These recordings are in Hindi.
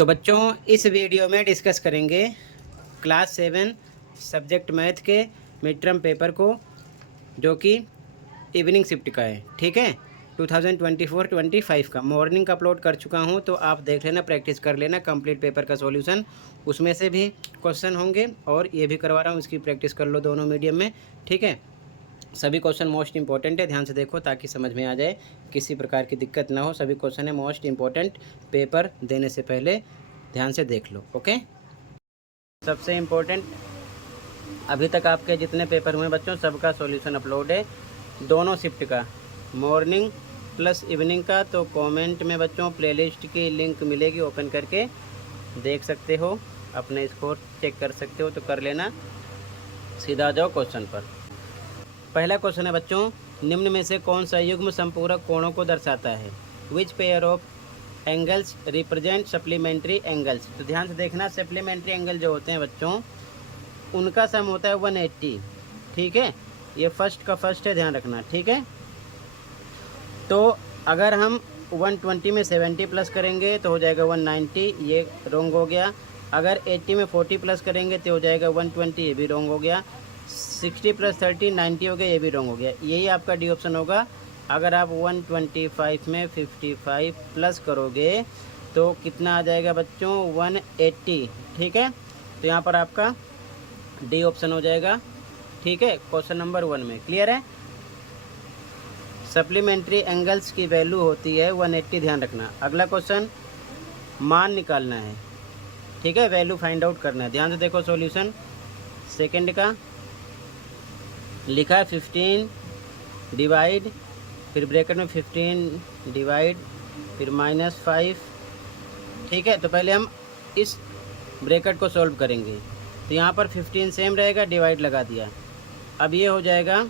तो बच्चों इस वीडियो में डिस्कस करेंगे क्लास 7 सब्जेक्ट मैथ के मिड टर्म पेपर को, जो कि इवनिंग शिफ्ट का है। ठीक है, 2024-25 का मॉर्निंग का अपलोड कर चुका हूं, तो आप देख लेना, प्रैक्टिस कर लेना कंप्लीट पेपर का सॉल्यूशन। उसमें से भी क्वेश्चन होंगे और ये भी करवा रहा हूँ, इसकी प्रैक्टिस कर लो दोनों मीडियम में। ठीक है, सभी क्वेश्चन मोस्ट इंपॉर्टेंट है, ध्यान से देखो ताकि समझ में आ जाए, किसी प्रकार की दिक्कत ना हो। सभी क्वेश्चन है मोस्ट इंपॉर्टेंट, पेपर देने से पहले ध्यान से देख लो। ओके, सबसे इम्पोर्टेंट अभी तक आपके जितने पेपर हुए बच्चों, सबका सॉल्यूशन अपलोड है, दोनों शिफ्ट का, मॉर्निंग प्लस इवनिंग का। तो कमेंट में बच्चों प्लेलिस्ट की लिंक मिलेगी, ओपन करके देख सकते हो, अपने स्कोर चेक कर सकते हो, तो कर लेना। सीधा आ जाओ क्वेश्चन पर। पहला क्वेश्चन है बच्चों, निम्न में से कौन सा युग्म संपूरक कोणों को दर्शाता है? Which pair of angles represent supplementary angles? तो ध्यान से देखना, सप्लीमेंट्री एंगल जो होते हैं बच्चों, उनका सम होता है 180। ठीक है, ये फर्स्ट का फर्स्ट है, ध्यान रखना। ठीक है, तो अगर हम 120 में 70 प्लस करेंगे तो हो जाएगा 190, ये रॉन्ग हो गया। अगर 80 में 40 प्लस करेंगे तो हो जाएगा 120, ये भी रॉन्ग हो गया। 60 प्लस 30 90 हो गया, ये भी रॉन्ग हो गया। यही आपका डी ऑप्शन होगा। अगर आप 125 में 55 प्लस करोगे तो कितना आ जाएगा बच्चों? 180। ठीक है, तो यहाँ पर आपका डी ऑप्शन हो जाएगा। ठीक है, क्वेश्चन नंबर 1 में क्लियर है। सप्लीमेंट्री एंगल्स की वैल्यू होती है 180, ध्यान रखना। अगला क्वेश्चन, मान निकालना है। ठीक है, वैल्यू फाइंड आउट करना है। ध्यान से देखो सॉल्यूशन। सेकंड का लिखा है 15 डिवाइड, फिर ब्रैकेट में 15 डिवाइड, फिर -5। ठीक है, तो पहले हम इस ब्रैकेट को सॉल्व करेंगे। तो यहाँ पर 15 सेम रहेगा, डिवाइड लगा दिया। अब ये हो जाएगा,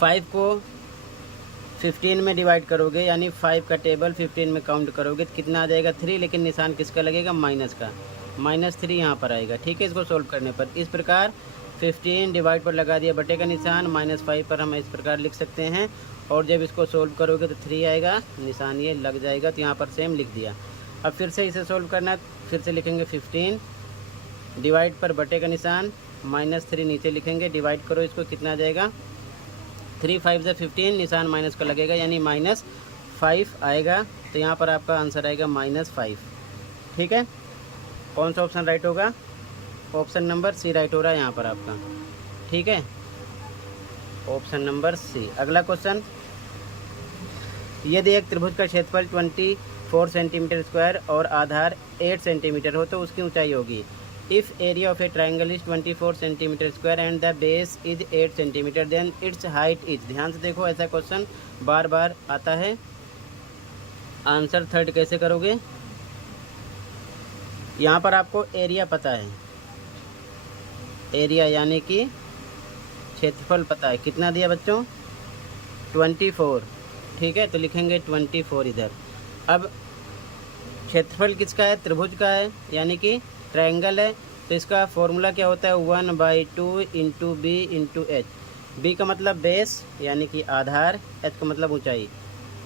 5 को 15 में डिवाइड करोगे, यानी 5 का टेबल 15 में काउंट करोगे तो कितना आ जाएगा? 3, लेकिन निशान किसका लगेगा? माइनस का, -3 यहाँ पर आएगा। ठीक है, इसको सोल्व करने पर इस प्रकार 15 डिवाइड पर लगा दिया बटे का निशान, -5 पर हम इस प्रकार लिख सकते हैं। और जब इसको सोल्व करोगे तो 3 आएगा, निशान ये लग जाएगा, तो यहाँ पर सेम लिख दिया। अब फिर से इसे सोल्व करना है, फिर से लिखेंगे 15 डिवाइड पर बटे का निशान, -3 नीचे लिखेंगे, डिवाइड करो इसको, कितना आ जाएगा? 3 5 से 15, निशान माइनस का लगेगा, यानी -5 आएगा। तो यहाँ पर आपका आंसर आएगा -5। ठीक है, कौन सा ऑप्शन राइट होगा? ऑप्शन नंबर सी राइट हो रहा है यहाँ पर आपका। ठीक है, ऑप्शन नंबर सी। अगला क्वेश्चन, यदि एक त्रिभुज का क्षेत्रफल 24 सेंटीमीटर स्क्वायर और आधार 8 सेंटीमीटर हो तो उसकी ऊंचाई होगी। If area of a triangle is 24 centimetre square and the base is 8 centimetre, then its height is. ध्यान से देखो, ऐसा क्वेश्चन बार बार आता है। आंसर थर्ड कैसे करोगे? यहाँ पर आपको एरिया पता है, एरिया यानी कि क्षेत्रफल पता है। कितना दिया बच्चों? 24। ठीक है, तो लिखेंगे 24 इधर। अब क्षेत्रफल किसका है? त्रिभुज का है, यानी कि ट्रायंगल है। तो इसका फॉर्मूला क्या होता है? 1/2 into B into H. B का मतलब बेस यानी कि आधार, एच का मतलब ऊंचाई।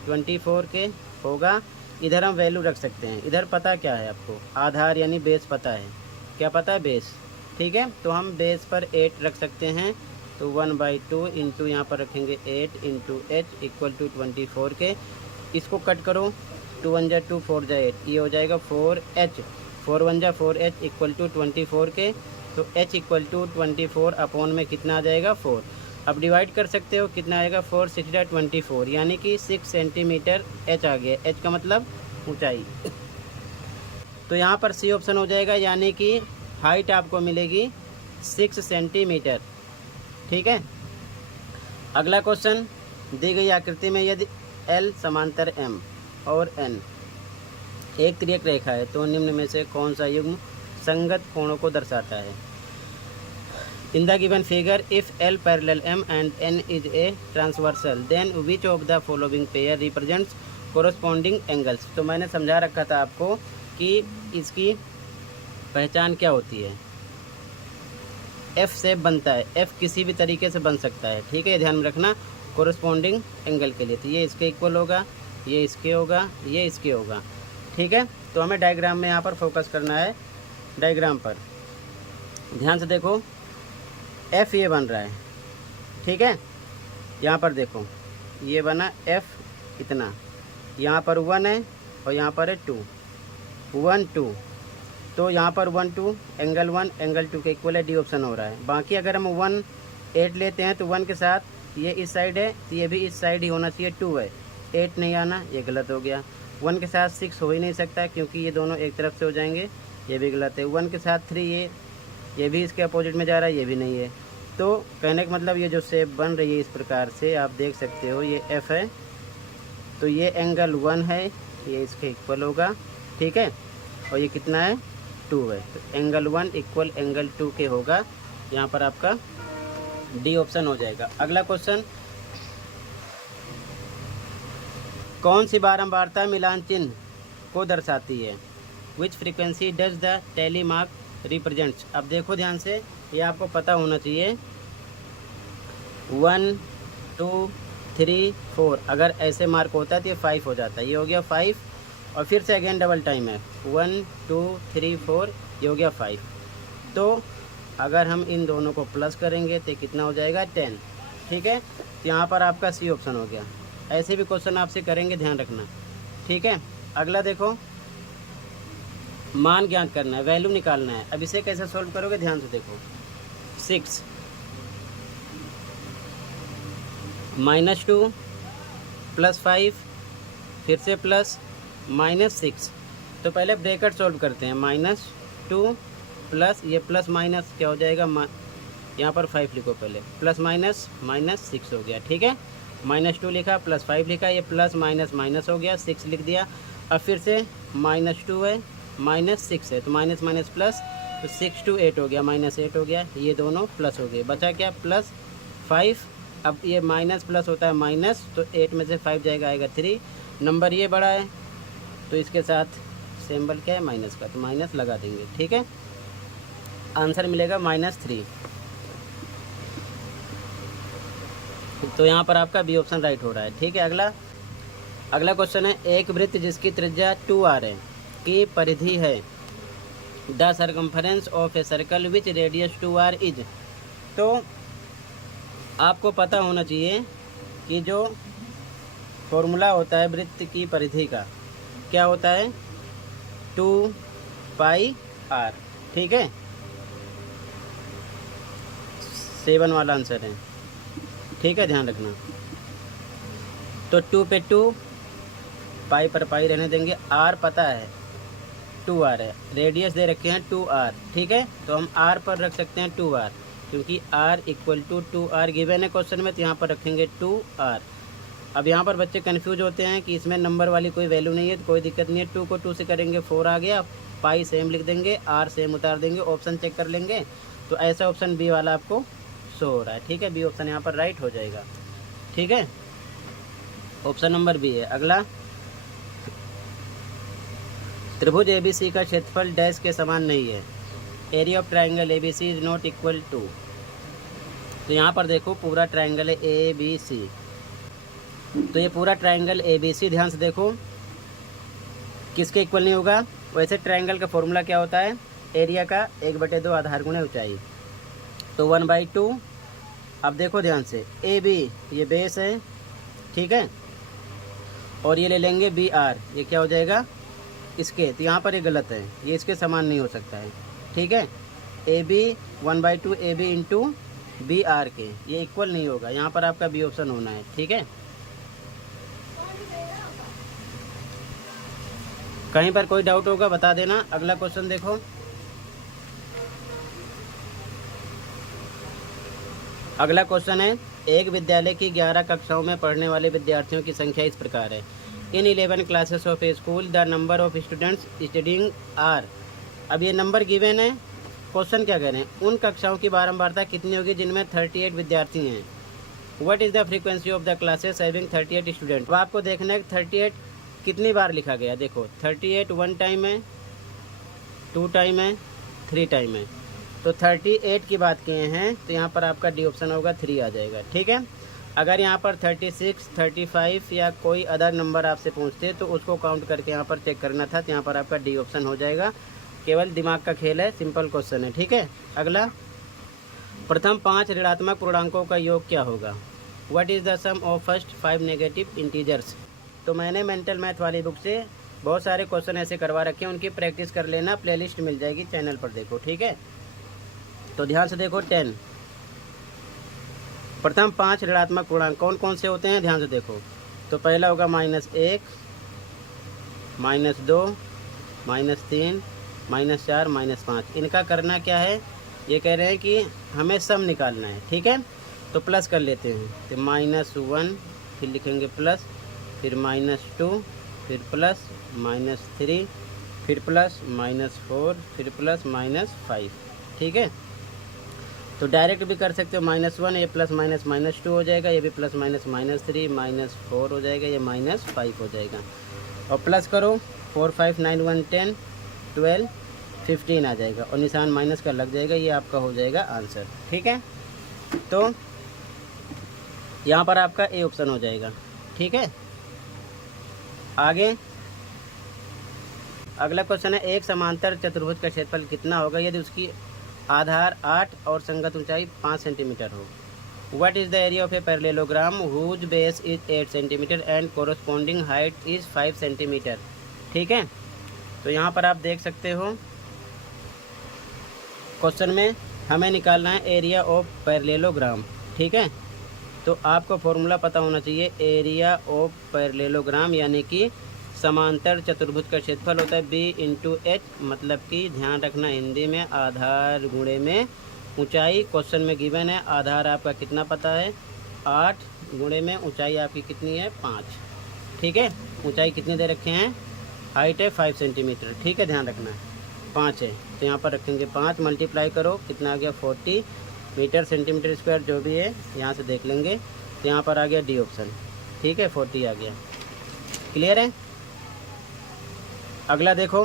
24 के होगा। इधर हम वैल्यू रख सकते हैं। इधर पता क्या है आपको? आधार यानी बेस पता है। क्या पता है? बेस। ठीक है, तो हम बेस पर 8 रख सकते हैं। तो 1/2 इंटू यहाँ पर रखेंगे 8 इंटू एच इक्वल टू 24 के। इसको कट करो, 2 1 जा 2, 4 जा 8, ये हो जाएगा 4h, 4 1 जा 4h इक्वल टू 24 के। तो h इक्वल टू 24 अपॉन में कितना आ जाएगा? 4। अब डिवाइड कर सकते हो, कितना आएगा? 4 6 जा 24, यानी कि 6 सेंटीमीटर h आ गया। h का मतलब ऊंचाई। तो यहाँ पर सी ऑप्शन हो जाएगा, यानी कि हाइट आपको मिलेगी 6 सेंटीमीटर। ठीक है, अगला क्वेश्चन, दी गई आकृति में यदि L समांतर M और N एक तिर्यक रेखा है तो निम्न में से कौन सा युग्म संगत कोणों को दर्शाता है? In the given figure, if L parallel M and N is a transversal, then which of the following pair represents corresponding angles? तो मैंने समझा रखा था आपको कि इसकी पहचान क्या होती है। F से बनता है, F किसी भी तरीके से बन सकता है। ठीक है, ध्यान में रखना, कोरस्पॉन्डिंग एंगल के लिए। तो ये इसके इक्वल होगा, ये इसके होगा, ये इसके होगा। ठीक है। तो हमें डायग्राम में यहाँ पर फोकस करना है, डायग्राम पर ध्यान से देखो। एफ ये बन रहा है, ठीक है। यहाँ पर देखो ये बना एफ इतना, यहाँ पर 1 है और यहाँ पर है 2, 1 2। तो यहाँ पर 1 2 एंगल 1 एंगल 2 के इक्वल है, डी ऑप्शन हो रहा है। बाकी अगर हम 1 8 लेते हैं तो 1 के साथ ये इस साइड है तो ये भी इस साइड ही होना चाहिए, 2 है 8 नहीं आना, ये गलत हो गया। 1 के साथ 6 हो ही नहीं सकता क्योंकि ये दोनों एक तरफ से हो जाएंगे, ये भी गलत है। 1 के साथ 3 ये भी इसके अपोजिट में जा रहा है, ये भी नहीं है। तो कहने का मतलब ये जो शेप बन रही है इस प्रकार से आप देख सकते हो, ये एफ है तो ये एंगल 1 है, ये इसके इक्वल होगा, ठीक है। और ये कितना है 2 है, तो एंगल 1 इक्वल एंगल 2 के होगा। यहाँ पर आपका डी ऑप्शन हो जाएगा। अगला क्वेश्चन, कौन सी बारंबारता मिलान चिन्ह को दर्शाती है? Which frequency does the tally mark represents? अब देखो ध्यान से, ये आपको पता होना चाहिए। 1 2 3 4 अगर ऐसे मार्क होता है तो ये 5 हो जाता है, ये हो गया 5। और फिर से अगेन डबल टाइम है 1 2 3 4, ये हो गया 5। तो अगर हम इन दोनों को प्लस करेंगे तो कितना हो जाएगा 10, ठीक है। तो यहाँ पर आपका सी ऑप्शन हो गया। ऐसे भी क्वेश्चन आपसे करेंगे, ध्यान रखना, ठीक है। अगला देखो, मान ज्ञात करना है, वैल्यू निकालना है। अब इसे कैसे सॉल्व करोगे, ध्यान से देखो। 6 -2 +5 फिर से प्लस -6। तो पहले ब्रैकेट सॉल्व करते हैं। -2 प्लस ये प्लस माइनस क्या हो जाएगा, यहाँ पर 5 लिखो पहले, प्लस माइनस -6 हो गया, ठीक है। -2 लिखा +5 लिखा, ये प्लस माइनस माइनस हो गया, 6 लिख दिया। अब फिर से -2 है -6 है तो माइनस माइनस प्लस, तो 6 2 8 हो गया, -8 हो गया, ये दोनों प्लस हो गए, बचा क्या +5। अब ये माइनस प्लस होता है माइनस, तो 8 में से 5 जाएगा, आएगा 3। नंबर ये बड़ा है तो इसके साथ सिंबल क्या है माइनस का, तो माइनस लगा देंगे, ठीक है। आंसर मिलेगा -3। तो यहाँ पर आपका बी ऑप्शन राइट हो रहा है, ठीक है। अगला क्वेश्चन है, एक वृत्त जिसकी त्रिज्या 2r है की परिधि है the circumference of a circle which radius 2r is. तो आपको पता होना चाहिए कि जो फॉर्मूला होता है वृत्त की परिधि का क्या होता है, 2πr, ठीक है। 7 वाला आंसर है, ठीक है, ध्यान रखना। तो 2 पे 2, पाई पर पाई रहने देंगे, r पता है 2r है, रेडियस दे रखे हैं 2r, ठीक है। तो हम r पर रख सकते हैं 2r क्योंकि r equal to 2r given है क्वेश्चन में, तो यहाँ पर रखेंगे 2r। अब यहाँ पर बच्चे कंफ्यूज होते हैं कि इसमें नंबर वाली कोई वैल्यू नहीं है, तो कोई दिक्कत नहीं है। 2 को 2 से करेंगे 4 आ गया, पाई सेम लिख देंगे, r सेम उतार देंगे, ऑप्शन चेक कर लेंगे। तो ऐसा ऑप्शन बी वाला आपको शो हो रहा है, ठीक है। बी ऑप्शन यहाँ पर राइट हो जाएगा, ठीक है। ऑप्शन नंबर बी है। अगला, त्रिभुज ABC का क्षेत्रफल डैश के समान नहीं है, area of triangle ABC is not equal to. तो यहाँ पर देखो पूरा ट्राइंगल है ABC, तो ये पूरा ट्राइंगल ABC ध्यान से देखो किसके इक्वल नहीं होगा। वैसे ट्राइंगल का फॉर्मूला क्या होता है, एरिया का 1/2 आधार गुणे ऊंचाई, तो 1/2। अब देखो ध्यान से, AB ये बेस है, ठीक है, और ये ले लेंगे BR, ये क्या हो जाएगा इसके, तो यहाँ पर ये गलत है, ये इसके समान नहीं हो सकता है, ठीक है। AB 1/2 AB इंटू BR के, ये इक्वल नहीं होगा, यहाँ पर आपका बी ऑप्शन होना है, ठीक है। कहीं पर कोई डाउट होगा बता देना। अगला क्वेश्चन देखो, अगला क्वेश्चन है, एक विद्यालय की 11 कक्षाओं में पढ़ने वाले विद्यार्थियों की संख्या इस प्रकार है। In 11 classes of a school the number of students studying are. अब ये नंबर गिवन है, क्वेश्चन क्या कह रहे हैं, उन कक्षाओं की बारंबारता कितनी होगी जिनमें 38 विद्यार्थी हैं। What is the frequency of the classes having 38 student. अब आपको देखना है 38 कितनी बार लिखा गया। देखो 38 1 टाइम है, 2 टाइम है, 3 टाइम है, तो 38 की बात किए हैं, तो यहाँ पर आपका डी ऑप्शन होगा 3 आ जाएगा, ठीक है। अगर यहाँ पर 36, 35 या कोई अदर नंबर आपसे पूछते तो उसको काउंट करके यहाँ पर चेक करना था, तो यहाँ पर आपका डी ऑप्शन हो जाएगा। केवल दिमाग का खेल है, सिंपल क्वेश्चन है, ठीक है। अगला, प्रथम 5 ऋणात्मक पूर्णांकों का योग क्या होगा? What is the sum of first 5 negative integers? तो मैंने मेंटल मैथ वाली बुक से बहुत सारे क्वेश्चन ऐसे करवा रखे हैं, उनकी प्रैक्टिस कर लेना, प्लेलिस्ट मिल जाएगी चैनल पर, देखो, ठीक है। तो ध्यान से देखो। 10 प्रथम 5 ऋणात्मक पूर्णांक कौन कौन से होते हैं, ध्यान से देखो। तो पहला होगा -1, -2, -3, -4, -5। इनका करना क्या है, ये कह रहे हैं कि हमें सम निकालना है, ठीक है। तो प्लस कर लेते हैं, तो -1, फिर लिखेंगे प्लस, फिर -2, फिर प्लस, -3, फिर प्लस, -4, फिर प्लस, -5, ठीक है। तो डायरेक्ट भी कर सकते हो, -1, ये प्लस माइनस -2 हो जाएगा, ये भी प्लस माइनस -3, -4 हो जाएगा, ये -5 हो जाएगा। और प्लस करो, 4, 5, 9, 1, 10, 12, 15 आ जाएगा, और निशान माइनस का लग जाएगा, ये आपका हो जाएगा आंसर, ठीक है। तो यहाँ पर आपका ए ऑप्शन हो जाएगा, ठीक है। आगे अगला क्वेश्चन है, एक समांतर चतुर्भुज का क्षेत्रफल कितना होगा यदि उसकी आधार 8 और संगत ऊंचाई 5 सेंटीमीटर हो? What is the area of a parallelogram whose base is 8 centimetre and corresponding height is 5 centimetre, ठीक है। तो यहाँ पर आप देख सकते हो, क्वेश्चन में हमें निकालना है एरिया ऑफ पैरेललोग्राम, ठीक है। तो आपको फॉर्मूला पता होना चाहिए, एरिया ऑफ पैरेललोग्राम यानी कि समांतर चतुर्भुज का क्षेत्रफल होता है B/H, मतलब कि ध्यान रखना हिंदी में आधार गुणे में ऊंचाई। क्वेश्चन में गिवन है आधार आपका कितना पता है, 8 गुणे में ऊंचाई आपकी कितनी है, 5, ठीक है। ऊंचाई कितनी दे रखे हैं, हाइट है 5 सेंटीमीटर, ठीक है, ध्यान रखना 5 है। तो यहाँ पर रखेंगे 5, मल्टीप्लाई करो, कितना आ गया 40 मीटर सेंटीमीटर स्क्वायर, जो भी है यहाँ से देख लेंगे। तो यहाँ पर आ गया डी ऑप्शन, ठीक है, 40 आ गया। क्लियर है। अगला देखो,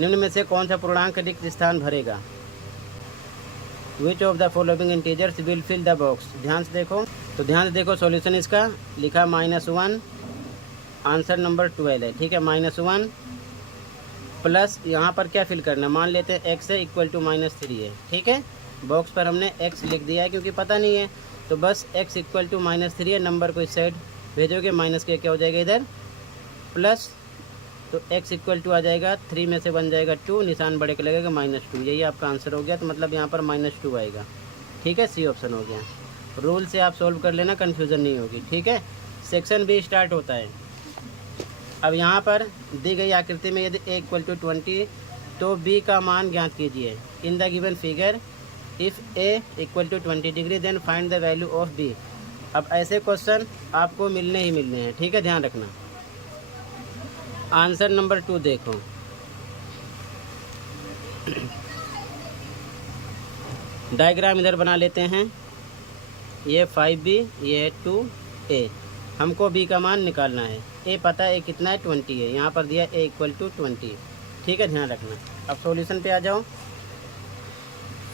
निम्न में से कौन सा पूर्णांक रिक्त स्थान भरेगा? Which of the following integers will fill the box? ध्यान से देखो, तो ध्यान से देखो सॉल्यूशन इसका लिखा -1, आंसर नंबर 12 है, ठीक है। -1 प्लस यहाँ पर क्या फिल करना, मान लेते हैं x है इक्वल टू -3 है, ठीक है। बॉक्स पर हमने x लिख दिया है क्योंकि पता नहीं है, तो बस x इक्वल टू -3 है, नंबर को इस साइड भेजोगे, माइनस के क्या हो जाएगा इधर प्लस, तो x इक्वल टू आ जाएगा 3 में से बन जाएगा 2, निशान बड़े का लगेगा -2, यही आपका आंसर हो गया। तो मतलब यहाँ पर -2 आएगा, ठीक है, सी ऑप्शन हो गया। रूल से आप सोल्व कर लेना, कन्फ्यूज़न नहीं होगी, ठीक है। सेक्शन बी स्टार्ट होता है। अब यहाँ पर दी गई आकृति में यदि a इक्वल टू 20 तो b का मान ज्ञात कीजिए। In the given figure if a equal to 20 degree then find the value of b। अब ऐसे क्वेश्चन आपको मिलने ही मिलने हैं, ठीक है, ध्यान रखना। आंसर नंबर 2 देखो, डायग्राम इधर बना लेते हैं, ये 5b, ये है 2a, हमको b का मान निकालना है। a पता है कितना है, 20 है, यहाँ पर दिया a इक्वल टू 20, ठीक है, ध्यान रखना। अब सॉल्यूशन पे आ जाओ,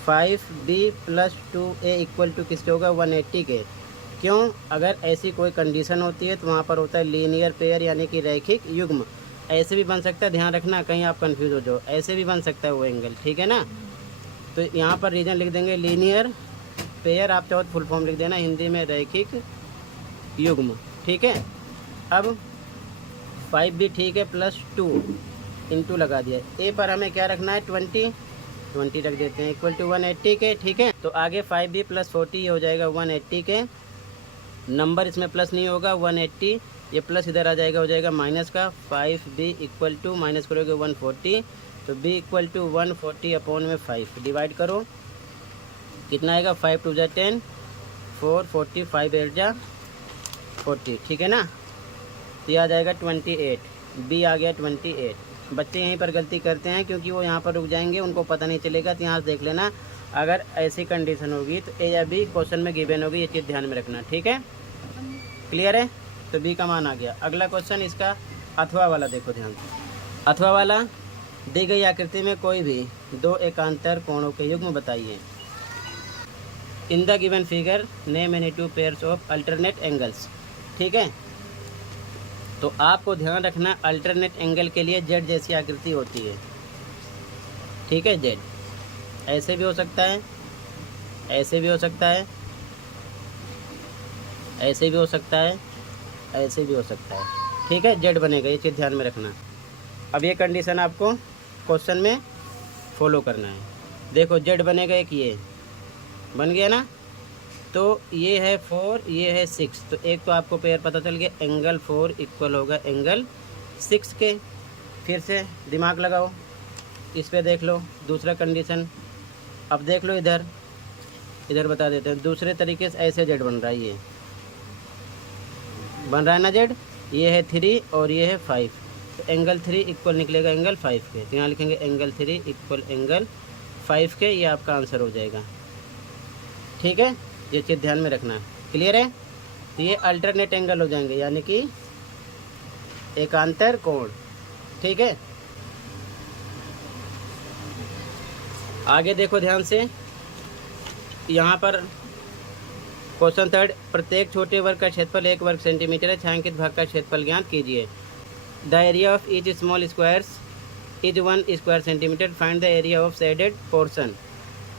5b plus 2a equal to किसके होगा, 180 के। क्यों, अगर ऐसी कोई कंडीशन होती है तो वहाँ पर होता है लीनियर पेयर यानी कि रैखिक युग्म। ऐसे भी बन सकता है, ध्यान रखना कहीं आप कंफ्यूज हो जाओ, ऐसे भी बन सकता है वो एंगल, ठीक है ना। तो यहाँ पर रीजन लिख देंगे लीनियर पेयर, आप चाहो तो फुल फॉर्म लिख देना हिंदी में रैखिक युग्म, ठीक है। अब 5b ठीक है प्लस 2 इंटू लगा दिया, a पर हमें क्या रखना है, 20 रख देते हैं इक्वल टू 180 के, ठीक है। तो आगे 5b प्लस 40 हो जाएगा 180 के, नंबर इसमें प्लस नहीं होगा, 180 ये प्लस इधर आ जाएगा, हो जाएगा माइनस का। 5b इक्वल टू माइनस करोगे 140, तो b इक्वल टू 140 अपॉन में 5 डिवाइड करो, कितना आएगा, 5 2 जा 10, 4 40, 5 8 जा 40, ठीक है ना। तो यह आ जाएगा 28, b आ गया 28। बच्चे यहीं पर गलती करते हैं क्योंकि वो यहाँ पर रुक जाएंगे, उनको पता नहीं चलेगा। तो यहाँ से देख लेना, अगर ऐसी कंडीशन होगी तो ए या बी क्वेश्चन में गिवन होगी, ये चीज़ ध्यान में रखना, ठीक है। क्लियर है। तो बी का मान आ गया। अगला क्वेश्चन इसका अथवा वाला देखो ध्यान से। अथवा वाला, दी गई आकृति में कोई भी दो एकांतर कोणों के युग्म बताइए। इन the given figure name any two pairs of alternate angles. ठीक है, तो आपको ध्यान रखना अल्टरनेट एंगल के लिए जेड जैसी आकृति होती है। ठीक है, जेड ऐसे भी हो सकता है, ऐसे भी हो सकता है, ऐसे भी हो सकता है, ऐसे भी हो सकता है। ठीक है, जेड बनेगा, ये चीज़ ध्यान में रखना। अब ये कंडीशन आपको क्वेश्चन में फॉलो करना है। देखो जेड बनेगा, एक ये बन गया ना, तो ये है 4, ये है 6, तो एक तो आपको पेयर पता चल गया, एंगल 4 इक्वल होगा एंगल 6 के। फिर से दिमाग लगाओ, इस पे देख लो दूसरा कंडीशन। अब देख लो इधर, इधर बता देते हैं दूसरे तरीके से। ऐसे जेड बन रहा है, ये बन रहा है ना जेड, ये है 3 और ये है 5, तो एंगल 3 इक्वल निकलेगा एंगल 5 के। तो यहाँ लिखेंगे एंगल 3 इक्वल एंगल 5 के, ये आपका आंसर हो जाएगा। ठीक है, ये चीज़ ध्यान में रखना। क्लियर है, तो ये अल्टरनेट एंगल हो जाएंगे, यानी कि एकांतर कोण। ठीक है, आगे देखो ध्यान से, यहाँ पर क्वेश्चन 3, प्रत्येक छोटे वर्ग का क्षेत्रफल 1 वर्ग सेंटीमीटर है, छायांकित भाग का क्षेत्रफल ज्ञात कीजिए। The area of each small squares is 1 square centimetre, find the area of shaded portion.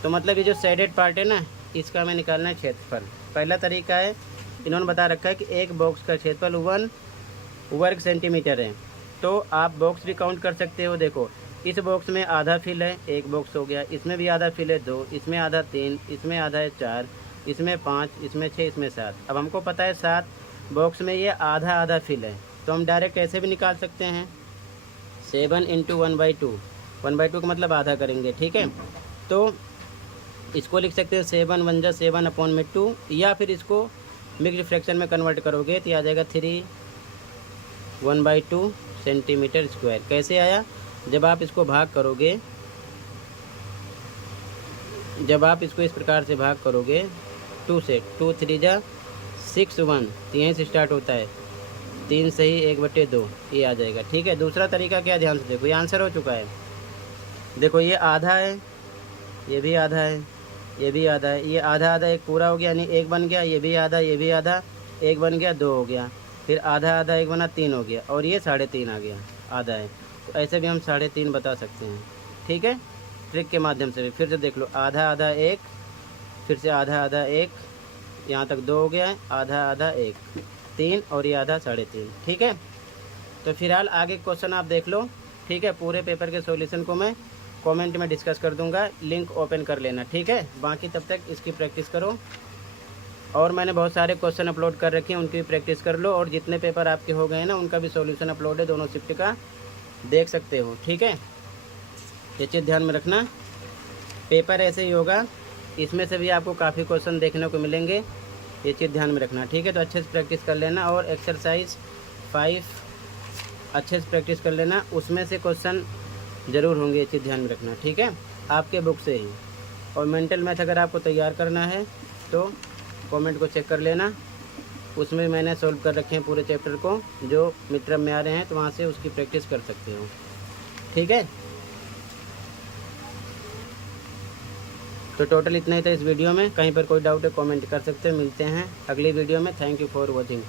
तो मतलब ये जो शेडेड पार्ट है ना, इसका हमें निकालना है क्षेत्रफल। पहला तरीका है, इन्होंने बता रखा है कि एक बॉक्स का क्षेत्रफल 1 वर्ग सेंटीमीटर है, तो आप बॉक्स भी काउंट कर सकते हो। देखो इस बॉक्स में आधा फिल है, एक बॉक्स हो गया, इसमें भी आधा फिल है 2, इसमें आधा 3, इसमें आधा है 4, इसमें 5, इसमें 6, इसमें 7। अब हमको पता है 7 बॉक्स में ये आधा आधा फिल है, तो हम डायरेक्ट ऐसे भी निकाल सकते हैं, 7 × 1/2, 1/2 का मतलब आधा करेंगे। ठीक है, तो इसको लिख सकते हैं 7 × 1 = 7/2, या फिर इसको मिक्स्ड फ्रैक्शन में कन्वर्ट करोगे तो आ जाएगा 3 1/2 सेंटीमीटर स्क्वायर। कैसे आया, जब आप इसको भाग करोगे, जब आप इसको इस प्रकार से भाग करोगे 2 से, 2 3 × 6 1, तो यहीं से स्टार्ट होता है, 3 सही 1/2, ये आ जाएगा। ठीक है, दूसरा तरीका क्या, ध्यान से देखो, ये आंसर हो चुका है। देखो ये आधा है, ये भी आधा है, ये भी आधा है, ये आधा आधा एक पूरा हो गया, यानी 1 बन गया, ये भी आधा, ये भी आधा, 1 बन गया, 2 हो गया, फिर आधा आधा 1 बना, 3 हो गया, और ये 3.5 आ गया, आधा है। तो ऐसे भी हम 3.5 बता सकते हैं। ठीक है, ट्रिक के माध्यम से भी। फिर से देख लो, आधा आधा 1, फिर से आधा आधा 1, यहाँ तक 2 हो गया है, आधा आधा 1 3, और ये आधा 3.5। ठीक है, तो फिलहाल आगे क्वेश्चन आप देख लो। ठीक है, पूरे पेपर के सॉल्यूशन को मैं कमेंट में डिस्कस कर दूंगा, लिंक ओपन कर लेना। ठीक है, बाकी तब तक इसकी प्रैक्टिस करो, और मैंने बहुत सारे क्वेश्चन अपलोड कर रखे हैं, उनकी भी प्रैक्टिस कर लो, और जितने पेपर आपके हो गए हैं ना, उनका भी सॉल्यूशन अपलोड है, दोनों शिफ्ट का देख सकते हो। ठीक है, ये चीज़ ध्यान में रखना, पेपर ऐसे ही होगा, इसमें से भी आपको काफ़ी क्वेश्चन देखने को मिलेंगे, ये चीज़ ध्यान में रखना। ठीक है, तो अच्छे से प्रैक्टिस कर लेना, और एक्सरसाइज 5 अच्छे से प्रैक्टिस कर लेना, उसमें से क्वेश्चन ज़रूर होंगे, ये चीज़ ध्यान में रखना। ठीक है, आपके बुक से ही। और मेंटल मैथ अगर आपको तैयार करना है तो कमेंट को चेक कर लेना, उसमें मैंने सॉल्व कर रखे हैं पूरे चैप्टर को, जो मित्रम में आ रहे हैं तो वहाँ से उसकी प्रैक्टिस कर सकते हो। ठीक है, तो टोटल इतना ही था इस वीडियो में। कहीं पर कोई डाउट है कमेंट कर सकते हो। मिलते हैं अगली वीडियो में। Thank you for watching.